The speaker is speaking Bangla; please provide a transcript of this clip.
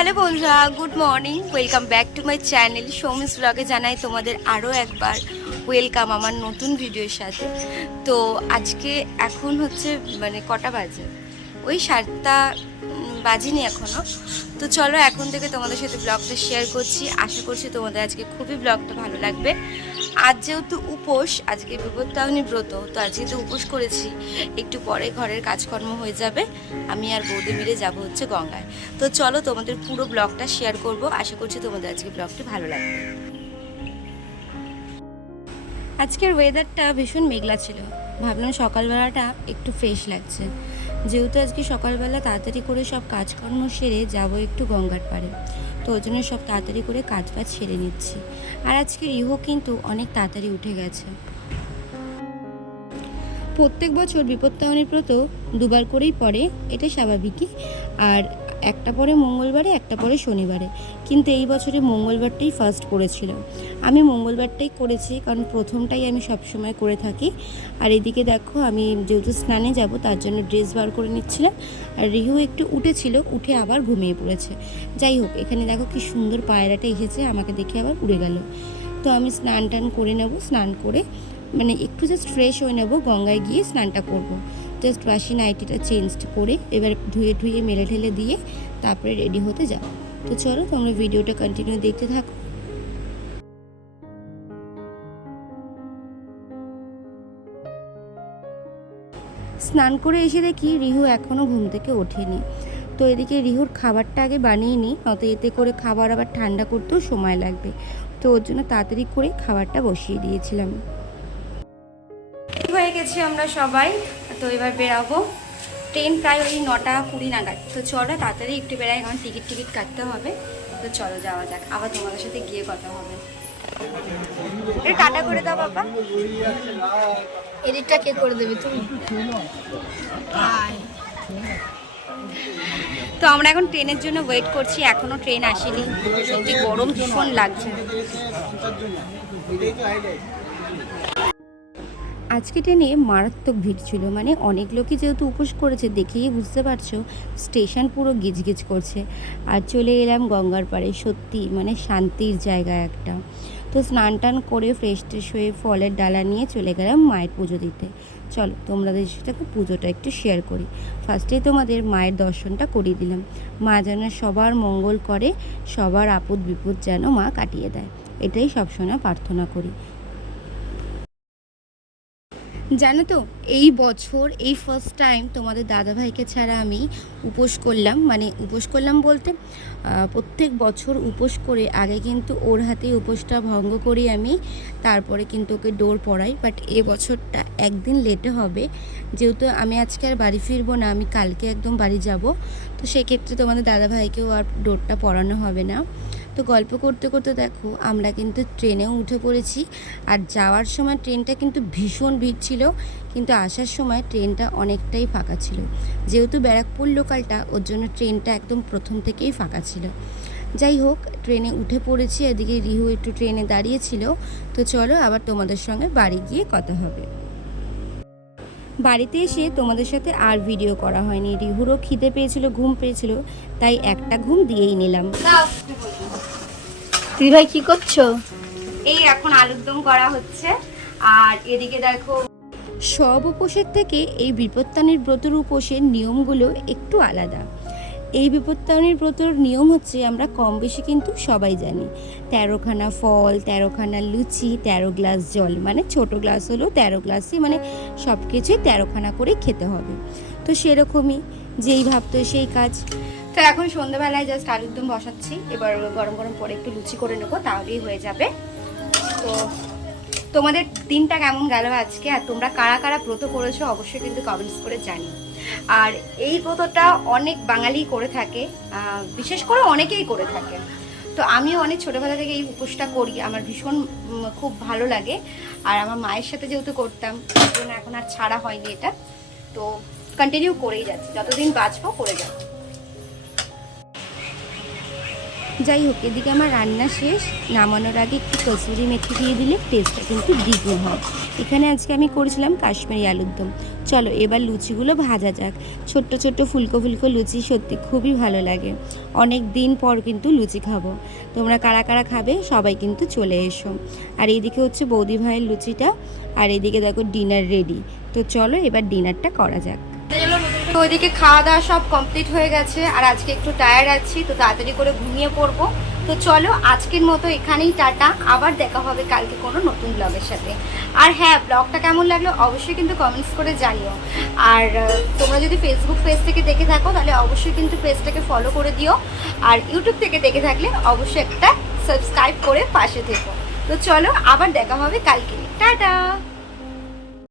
হ্যালো বন্ধুরা, good morning, welcome back to my channel Soumi's ব্লগে। জানাই তোমাদের আরও একবার ওয়েলকাম আমার নতুন ভিডিওর সাথে। তো আজকে এখন হচ্ছে মানে কটা বাজে, ওই 7টা বাজিনি এখনও। তো চলো এখন থেকে তোমাদের সাথে ব্লগটা শেয়ার করছি। আশা করছি তোমাদের আজকে খুবই ব্লগটা ভালো লাগবে। আজ যেহেতু উপোস, আজকে বিপত্তারিণী ব্রত, তো আজকে তো উপোস করেছি, একটু পরে ঘরের কাজকর্ম হয়ে যাবে, আমি আর বৌদি মিলে যাবো হচ্ছে গঙ্গায়। তো চলো তোমাদের পুরো ব্লগটা শেয়ার করব। আশা করছি তোমাদের আজকে ব্লগটি ভালো লাগবে। আজকের ওয়েদারটা ভীষণ মেঘলা ছিল, ভাবলাম সকালবেলাটা একটু ফ্রেশ লাগছে, যেহেতু আজকে সকালবেলা তাড়াতাড়ি করে সব কাজকর্ম সেরে যাব একটু গঙ্গার পাড়ে। তো ওই জন্য সব তাড়াতাড়ি করে কাজ সেরে নিচ্ছি। আর আজকে রিহো কিন্তু অনেক তাড়াতাড়ি উঠে গেছে। প্রত্যেক বছর বিপত্তারিণী ব্রত দুবার করেই পড়ে, এটা স্বাভাবিকই। আর একটা পরে মঙ্গলবারে, একটা পরে শনিবারে, কিন্তু এই বছরে মঙ্গলবারটাই ফার্স্ট করেছিল। আমি মঙ্গলবারটাই করেছি, কারণ প্রথমটাই আমি সবসময় করে থাকি। আর এদিকে দেখো, আমি যেহেতু স্নানে যাব তার জন্য ড্রেস বার করে নিচ্ছিলাম। আর রিহু একটু উঠেছিল, উঠে আবার ঘুমিয়ে পড়েছে। যাই হোক, এখানে দেখো কি সুন্দর পায়রাটা এসেছে, আমাকে দেখে আবার উড়ে গেল। তো আমি স্নান টান করে নেব, স্নান করে মানে একটু জাস্ট ফ্রেশ হয়ে নেব, গঙ্গায় গিয়ে স্নানটা করব। জাস্ট বাসি নাইটিটা চেঞ্জ করে এবার ধুয়ে মেলে ঠেলে দিয়ে তারপরে রেডি হতে যাও। তো চলো তোমরা ভিডিওটা কন্টিনিউ দেখতে থাকো। স্নান করে এসে দেখি রিহু এখনও ঘুম থেকে ওঠেনি। তো এদিকে রিহুর খাবারটা আগে বানিয়ে নিই, নয়তো এতে করে খাবার আবার ঠান্ডা করতেও সময় লাগবে। তো ওর জন্য তাড়াতাড়ি করে খাবারটা বসিয়ে দিয়েছিলাম। হয়ে গেছি আমরা সবাই, তো এবার বেরাবো। ট্রেন প্রায় ওই 9:20 নাগাদ। তো চলো তাড়াতাড়ি একটু বেরাই, কারণ টিকিট কাটতে হবে। তো চলো যাওয়া যাক, আবার তোমাদের সাথে গিয়ে কথা হবে। টাটা করে দাও বাবা। এডিটটা কে করে দেবে তুমি? তো আমরা এখন ট্রেনের জন্য ওয়েট করছি, এখনো ট্রেন আসেনি। সত্যি গরম ভীষণ লাগছে। আজকে ট্রেনে মারাত্মক ভিড় ছিল, মানে অনেক লোকই যেহেতু উপোস করেছে, দেখেই বুঝতে পারছো স্টেশন পুরো গিজগিজ করছে। আর চলে এলাম গঙ্গার পাড়ে, সত্যি মানে শান্তির জায়গা একটা। তো স্নান টান করে ফ্রেশ ট্রেশ হয়ে ফলের ডালা নিয়ে চলে গেলাম মায়ের পুজো দিতে। চলো তোমাদের সাথে পুজোটা একটু শেয়ার করি। ফার্স্টেই তোমাদের মায়ের দর্শনটা করিয়ে দিলাম। মা যেন সবার মঙ্গল করে, সবার আপদ বিপদ যেন মা কাটিয়ে দেয়, এটাই সবসময় প্রার্থনা করি। জানো তো, এই বছর এই ফার্স্ট টাইম তোমাদের দাদাভাইকে ছাড়া আমি উপোস করলাম। মানে উপোস করলাম বলতে, প্রত্যেক বছর উপোস করে আগে কিন্তু ওর হাতেই উপোসটা ভঙ্গ করি আমি, তারপরে কিন্তু ওকে ডোর পড়াই। বাট এ বছরটা একদিন লেটে হবে, যেহেতু আমি আজকে আর বাড়ি ফিরবো না, আমি কালকে একদম বাড়ি যাব। তো সেক্ষেত্রে তোমাদের দাদাভাইকেও আর ডোরটা পড়ানো হবে না। তো গল্প করতে করতে দেখো আমরা কিন্তু ট্রেনেও উঠে পড়েছি। আর যাওয়ার সময় ট্রেনটা কিন্তু ভীষণ ভিড় ছিল, কিন্তু আসার সময় ট্রেনটা অনেকটাই ফাঁকা ছিল। যেহেতু ব্যারাকপুর লোকালটা, ওর জন্য ট্রেনটা একদম প্রথম থেকেই ফাঁকা ছিল। যাই হোক, ট্রেনে উঠে পড়েছি। এদিকে রিহু একটু ট্রেনে দাঁড়িয়েছিল। তো চলো আবার তোমাদের সঙ্গে বাড়ি গিয়ে কথা হবে। বাড়িতে এসে তোমাদের সাথে আর ভিডিও করা হয়নি। রিহুরও খিদে পেয়েছিল, ঘুম পেয়েছিল, তাই একটা ঘুম দিয়েই নিলাম। তুই ভাই কি করছো? এই এখন আলুর দম করা হচ্ছে। আর এদিকে দেখো, সব উপোসের থেকে এই বিপত্তারিণীর ব্রতর উপোসের নিয়মগুলো একটু আলাদা। এই বিপত্তারিণীর ব্রতর নিয়ম হচ্ছে, আমরা কম বেশি কিন্তু সবাই জানি, 13খানা ফল, 13খানা লুচি, 13 গ্লাস জল, মানে ছোট গ্লাস হলো 13 গ্লাসই, মানে সব কিছুই 13খানা করে খেতে হবে। তো সেরকমই, যেই ভাবতো সেই কাজ। তো এখন সন্ধ্যাবেলায় জাস্ট আলুর দম বসাচ্ছি, এবার গরম গরম পরে একটু লুচি করে নেবো, তাহলেই হয়ে যাবে। তো তোমাদের দিনটা কেমন গেল আজকে, আর তোমরা কারা কারা ব্রত করেছো অবশ্যই কিন্তু কমেন্টস করে জানি। আর এই ব্রতটা অনেক বাঙালি করে থাকে, বিশেষ করে অনেকেই করে থাকে। তো আমিও অনেক ছোটোবেলা থেকে এই উপোসটা করি, আমার ভীষণ খুব ভালো লাগে। আর আমার মায়ের সাথে যেহেতু করতাম, সেই জন্য এখন আর ছাড়া হয়নি এটা। তো কন্টিনিউ করেই যাচ্ছি, যতদিন বাঁচবো করে যাবো। যাই হোক, এদিকে আমার রান্না শেষ। নামানোর আগে একটু কসুরি মেথি দিয়ে দিলে টেস্টটা কিন্তু দ্বিগুণ হয়। এখানে আজকে আমি করেছিলাম কাশ্মীরি আলুর দম। চলো এবার লুচিগুলো ভাজা যাক। ছোট্ট ছোট্ট ফুলকো ফুলকো লুচি সত্যি খুবই ভালো লাগে। অনেক দিন পর কিন্তু লুচি খাবো। তোমরা কারা কারা খাবে সবাই কিন্তু চলে এসো। আর এইদিকে হচ্ছে বৌদি ভাইয়ের লুচিটা, আর এইদিকে দেখো ডিনার রেডি। তো চলো এবার ডিনারটা করা যাক। তো ওইদিকে খাওয়া দাওয়া সব কমপ্লিট হয়ে গেছে, আর আজকে একটু টায়ার্ড আছি, তো তাড়াতাড়ি করে ঘুমিয়ে পড়বো। তো চলো আজকের মতো এখানেই টাটা, আবার দেখা হবে কালকে কোনো নতুন ব্লগের সাথে। আর হ্যাঁ, ব্লগটা কেমন লাগলো অবশ্যই কিন্তু কমেন্টস করে জানিও। আর তোমরা যদি ফেসবুক পেজ থেকে দেখে থাকো তাহলে অবশ্যই কিন্তু পেজটাকে ফলো করে দিও, আর ইউটিউব থেকে দেখে থাকলে অবশ্যই একটা সাবস্ক্রাইব করে পাশে থেকো। তো চলো আবার দেখা হবে কালকে, টাটা।